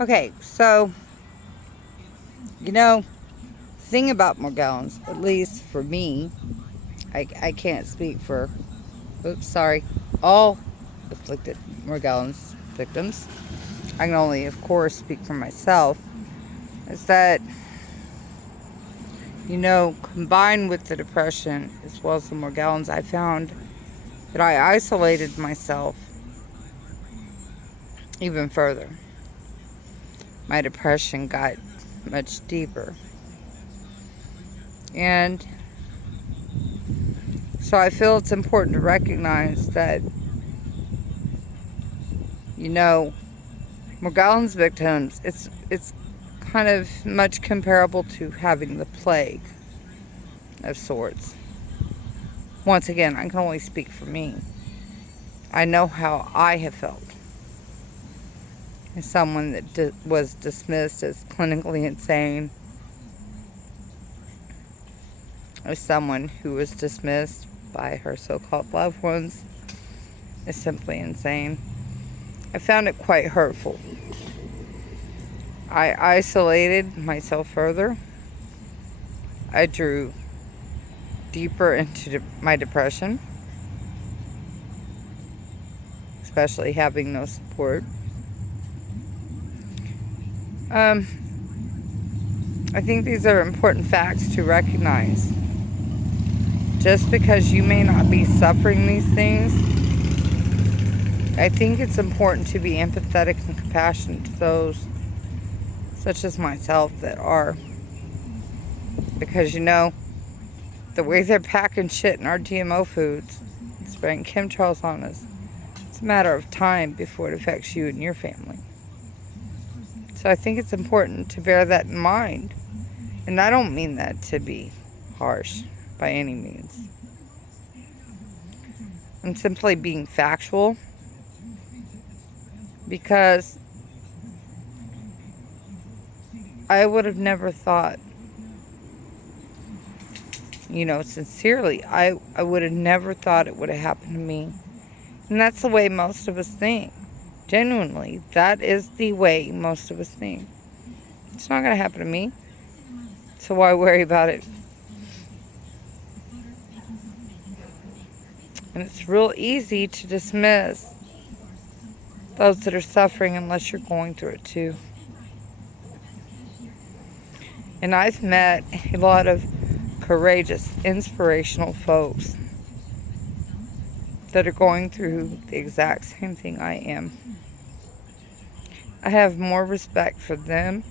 Okay, so, you know, thing about Morgellons, at least for me, I can't speak for, oops, sorry, all afflicted Morgellons victims. I can only, of course, speak for myself. Is that, combined with the depression as well as the Morgellons, I found that I isolated myself even further. My depression got much deeper. And so I feel it's important to recognize that, Morgellons victims, it's kind of much comparable to having the plague of sorts. Once again, I can only speak for me. I know how I have felt as someone that was dismissed as clinically insane, as someone who was dismissed by her so-called loved ones as simply insane. I found it quite hurtful. I isolated myself further. I drew deeper into my depression, especially having no support. I think these are important facts to recognize. Just because you may not be suffering these things, I think it's important to be empathetic and compassionate to those such as myself that are. Because the way they're packing shit in our GMO foods, spraying chemtrails on us, it's a matter of time before it affects you and your family. So I think it's important to bear that in mind. And I don't mean that to be harsh by any means. I'm simply being factual because I would have never thought, sincerely, I would have never thought it would have happened to me. And that's the way most of us think. Genuinely, that is the way most of us think. It's not going to happen to me. So why worry about it? And it's real easy to dismiss those that are suffering unless you're going through it too. And I've met a lot of courageous, inspirational folks that are going through the exact same thing I am. I have more respect for them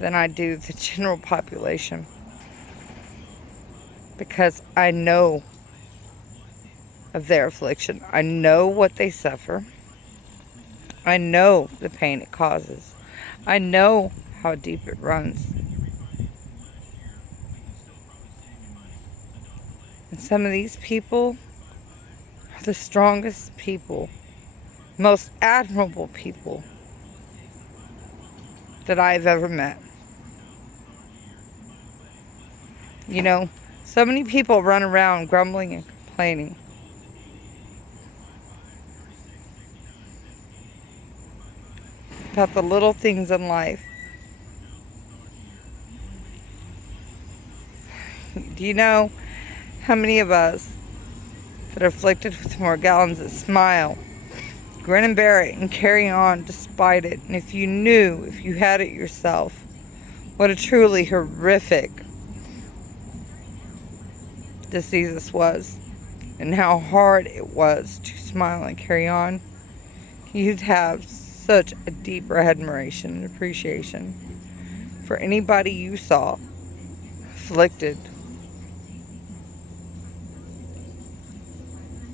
than I do the general population, because I know of their affliction. I know what they suffer. I know the pain it causes. I know how deep it runs. And some of these people are the strongest people, most admirable people that I've ever met. So many people run around grumbling and complaining. About the little things in life. Do you know how many of us that are afflicted with Morgellons that smile, grin and bear it, and carry on despite it? And if you had it yourself, what a truly horrific disease this was, and how hard it was to smile and carry on, you'd have such a deeper admiration and appreciation for anybody you saw afflicted.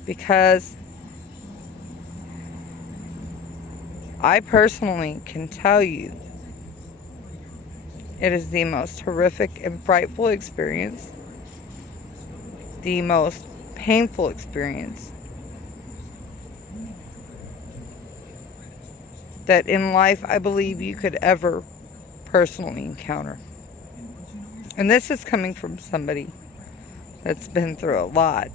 Because I personally can tell you it is the most horrific and frightful experience, the most painful experience that in life I believe you could ever personally encounter. And this is coming from somebody that's been through a lot.